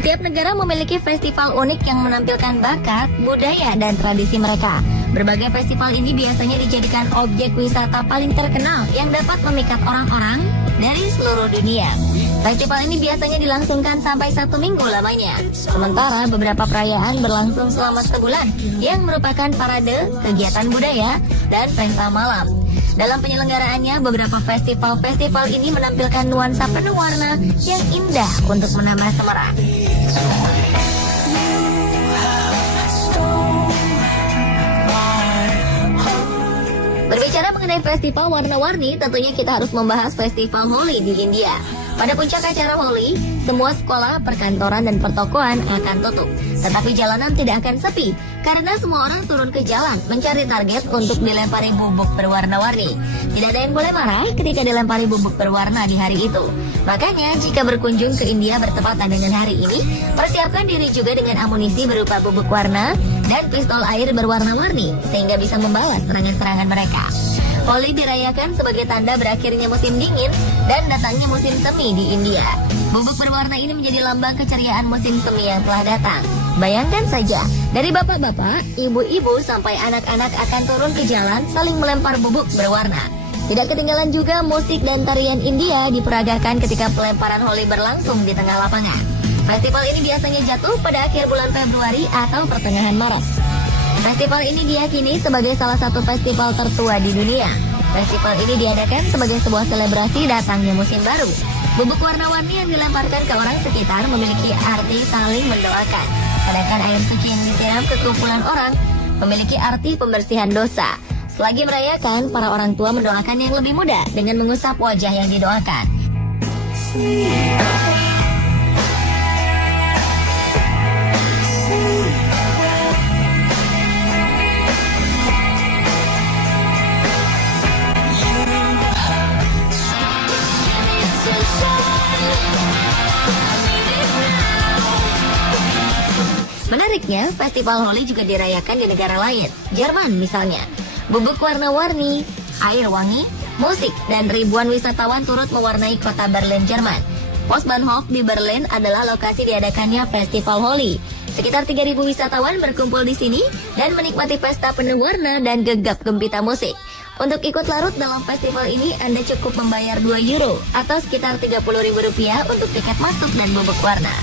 Setiap negara memiliki festival unik yang menampilkan bakat, budaya, dan tradisi mereka. Berbagai festival ini biasanya dijadikan objek wisata paling terkenal yang dapat memikat orang-orang dari seluruh dunia. Festival ini biasanya dilangsungkan sampai 1 minggu lamanya. Sementara beberapa perayaan berlangsung selama sebulan yang merupakan parade, kegiatan budaya, dan pesta malam. Dalam penyelenggaraannya, beberapa festival ini menampilkan nuansa penuh warna yang indah untuk menambah semerah. Berbicara mengenai festival warna-warni, tentunya kita harus membahas festival Holi di India. Pada puncak acara Holi, semua sekolah, perkantoran, dan pertokoan akan tutup. Tetapi jalanan tidak akan sepi, karena semua orang turun ke jalan mencari target untuk dilempari bubuk berwarna-warni. Tidak ada yang boleh marah ketika dilempari bubuk berwarna di hari itu. Makanya, jika berkunjung ke India bertepatan dengan hari ini, persiapkan diri juga dengan amunisi berupa bubuk warna dan pistol air berwarna-warni, sehingga bisa membalas serangan-serangan mereka. Holi dirayakan sebagai tanda berakhirnya musim dingin dan datangnya musim semi di India. Bubuk berwarna ini menjadi lambang keceriaan musim semi yang telah datang. Bayangkan saja, dari bapak-bapak, ibu-ibu sampai anak-anak akan turun ke jalan saling melempar bubuk berwarna. Tidak ketinggalan juga musik dan tarian India diperagakan ketika pelemparan Holi berlangsung di tengah lapangan. Festival ini biasanya jatuh pada akhir bulan Februari atau pertengahan Maret. Festival ini diyakini sebagai salah satu festival tertua di dunia. Festival ini diadakan sebagai sebuah selebrasi datangnya musim baru. Bubuk warna-warni yang dilemparkan ke orang sekitar memiliki arti saling mendoakan. Sedangkan air suci yang disiram ke kumpulan orang memiliki arti pembersihan dosa. Selagi merayakan, para orang tua mendoakan yang lebih muda dengan mengusap wajah yang didoakan. Menariknya, festival Holi juga dirayakan di negara lain, Jerman misalnya. Bubuk warna-warni, air wangi, musik, dan ribuan wisatawan turut mewarnai kota Berlin, Jerman. Postbahnhof di Berlin adalah lokasi diadakannya festival Holi. Sekitar 3.000 wisatawan berkumpul di sini dan menikmati pesta penuh warna dan gegap gempita musik. Untuk ikut larut dalam festival ini, Anda cukup membayar 2 euro atau sekitar Rp30.000 untuk tiket masuk dan bubuk warna.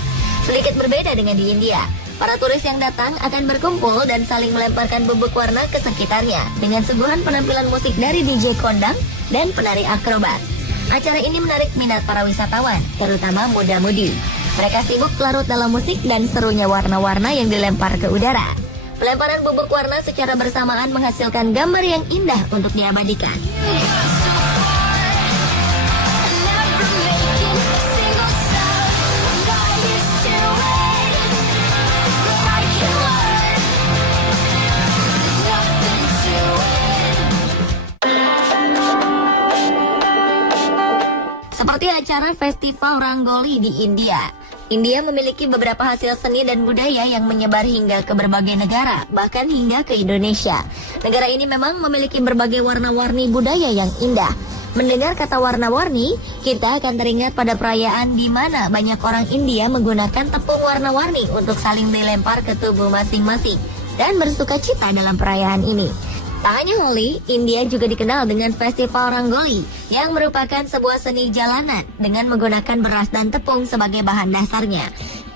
Sedikit berbeda dengan di India. Para turis yang datang akan berkumpul dan saling melemparkan bubuk warna ke sekitarnya dengan suguhan penampilan musik dari DJ kondang dan penari akrobat. Acara ini menarik minat para wisatawan, terutama muda-mudi. Mereka sibuk larut dalam musik dan serunya warna-warna yang dilempar ke udara. Pelemparan bubuk warna secara bersamaan menghasilkan gambar yang indah untuk diabadikan. Seperti acara Festival Rangoli di India. India memiliki beberapa hasil seni dan budaya yang menyebar hingga ke berbagai negara, bahkan hingga ke Indonesia. Negara ini memang memiliki berbagai warna-warni budaya yang indah. Mendengar kata warna-warni, kita akan teringat pada perayaan di mana banyak orang India menggunakan tepung warna-warni untuk saling dilempar ke tubuh masing-masing dan bersuka cita dalam perayaan ini. Tak hanya Holi, India juga dikenal dengan Festival Rangoli yang merupakan sebuah seni jalanan dengan menggunakan beras dan tepung sebagai bahan dasarnya.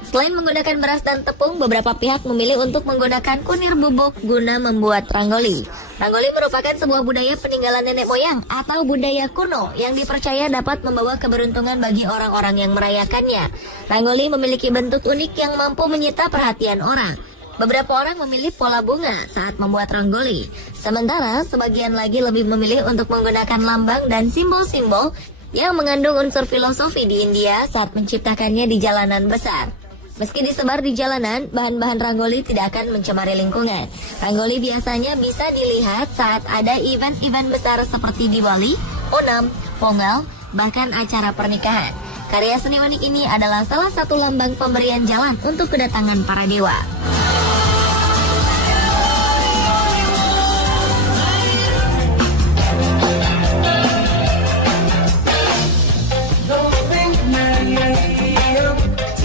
Selain menggunakan beras dan tepung, beberapa pihak memilih untuk menggunakan kunir bubuk guna membuat rangoli. Rangoli merupakan sebuah budaya peninggalan nenek moyang atau budaya kuno yang dipercaya dapat membawa keberuntungan bagi orang-orang yang merayakannya. Rangoli memiliki bentuk unik yang mampu menyita perhatian orang. Beberapa orang memilih pola bunga saat membuat rangoli, sementara sebagian lagi lebih memilih untuk menggunakan lambang dan simbol-simbol yang mengandung unsur filosofi di India saat menciptakannya di jalanan besar. Meski disebar di jalanan, bahan-bahan rangoli tidak akan mencemari lingkungan. Rangoli biasanya bisa dilihat saat ada event-event besar seperti Diwali, Onam, Pongal, bahkan acara pernikahan. Karya seni unik ini adalah salah satu lambang pemberian jalan untuk kedatangan para dewa.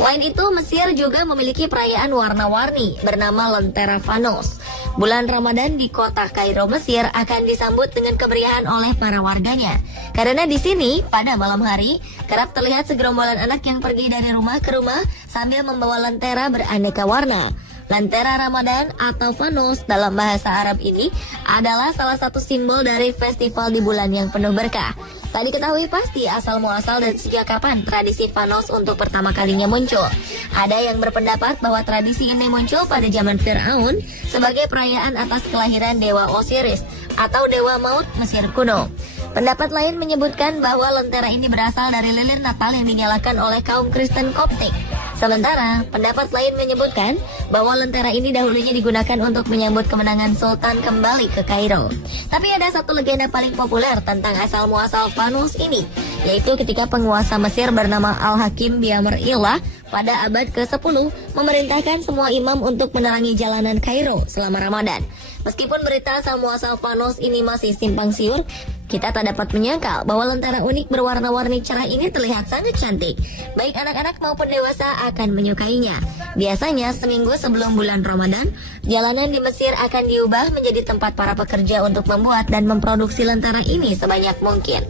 Selain itu, Mesir juga juga memiliki perayaan warna-warni bernama Lentera Fanos. Bulan Ramadan di kota Kairo, Mesir akan disambut dengan kemeriahan oleh para warganya. Karena di sini, pada malam hari, kerap terlihat segerombolan anak yang pergi dari rumah ke rumah sambil membawa lentera beraneka warna. Lentera Ramadan atau Fanos dalam bahasa Arab ini adalah salah satu simbol dari festival di bulan yang penuh berkah. Tak diketahui pasti asal-muasal dan sejak kapan tradisi Fanos untuk pertama kalinya muncul. Ada yang berpendapat bahwa tradisi ini muncul pada zaman Fir'aun sebagai perayaan atas kelahiran Dewa Osiris atau Dewa Maut Mesir kuno. Pendapat lain menyebutkan bahwa lentera ini berasal dari lilin Natal yang dinyalakan oleh kaum Kristen Koptik. Sementara, pendapat lain menyebutkan bahwa lentera ini dahulunya digunakan untuk menyambut kemenangan Sultan kembali ke Kairo. Tapi ada satu legenda paling populer tentang asal-muasal Fanos ini, yaitu ketika penguasa Mesir bernama Al-Hakim Biamr-Illah pada abad ke-10 memerintahkan semua imam untuk menerangi jalanan Kairo selama Ramadan. Meskipun berita asal-muasal Fanos ini masih simpang siur, kita tak dapat menyangkal bahwa lentera unik berwarna-warni cerah ini terlihat sangat cantik. Baik anak-anak maupun dewasa akan menyukainya. Biasanya seminggu sebelum bulan Ramadan, jalanan di Mesir akan diubah menjadi tempat para pekerja untuk membuat dan memproduksi lentera ini sebanyak mungkin.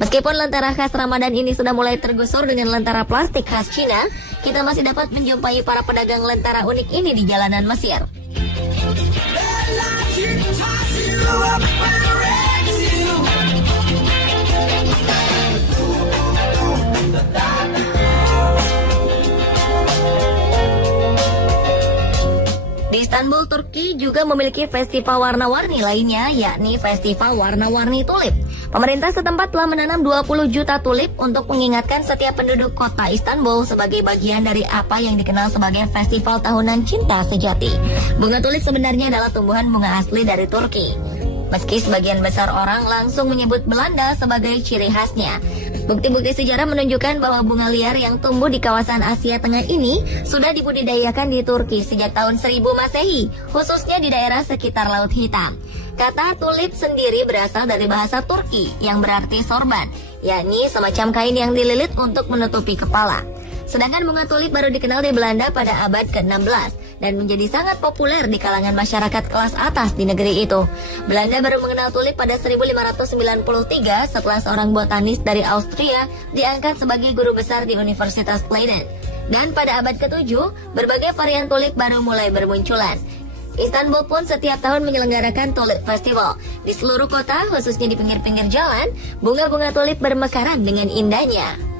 Meskipun lentera khas Ramadan ini sudah mulai tergusur dengan lentera plastik khas Cina, kita masih dapat menjumpai para pedagang lentera unik ini di jalanan Mesir. Di Istanbul, Turki juga memiliki festival warna-warni lainnya, yakni Festival Warna-Warni Tulip. Pemerintah setempat telah menanam 20 juta tulip untuk mengingatkan setiap penduduk kota Istanbul sebagai bagian dari apa yang dikenal sebagai Festival Tahunan Cinta Sejati. Bunga tulip sebenarnya adalah tumbuhan bunga asli dari Turki. Meski sebagian besar orang langsung menyebut Belanda sebagai ciri khasnya. Bukti-bukti sejarah menunjukkan bahwa bunga liar yang tumbuh di kawasan Asia Tengah ini sudah dibudidayakan di Turki sejak tahun 1000 Masehi, khususnya di daerah sekitar Laut Hitam. Kata tulip sendiri berasal dari bahasa Turki yang berarti sorban, yakni semacam kain yang dililit untuk menutupi kepala. Sedangkan bunga tulip baru dikenal di Belanda pada abad ke-16 dan menjadi sangat populer di kalangan masyarakat kelas atas di negeri itu. Belanda baru mengenal tulip pada 1593 setelah seorang botanis dari Austria diangkat sebagai guru besar di Universitas Leiden. Dan pada abad ke-7, berbagai varian tulip baru mulai bermunculan. Istanbul pun setiap tahun menyelenggarakan Tulip Festival. Di seluruh kota, khususnya di pinggir-pinggir jalan, bunga-bunga tulip bermekaran dengan indahnya.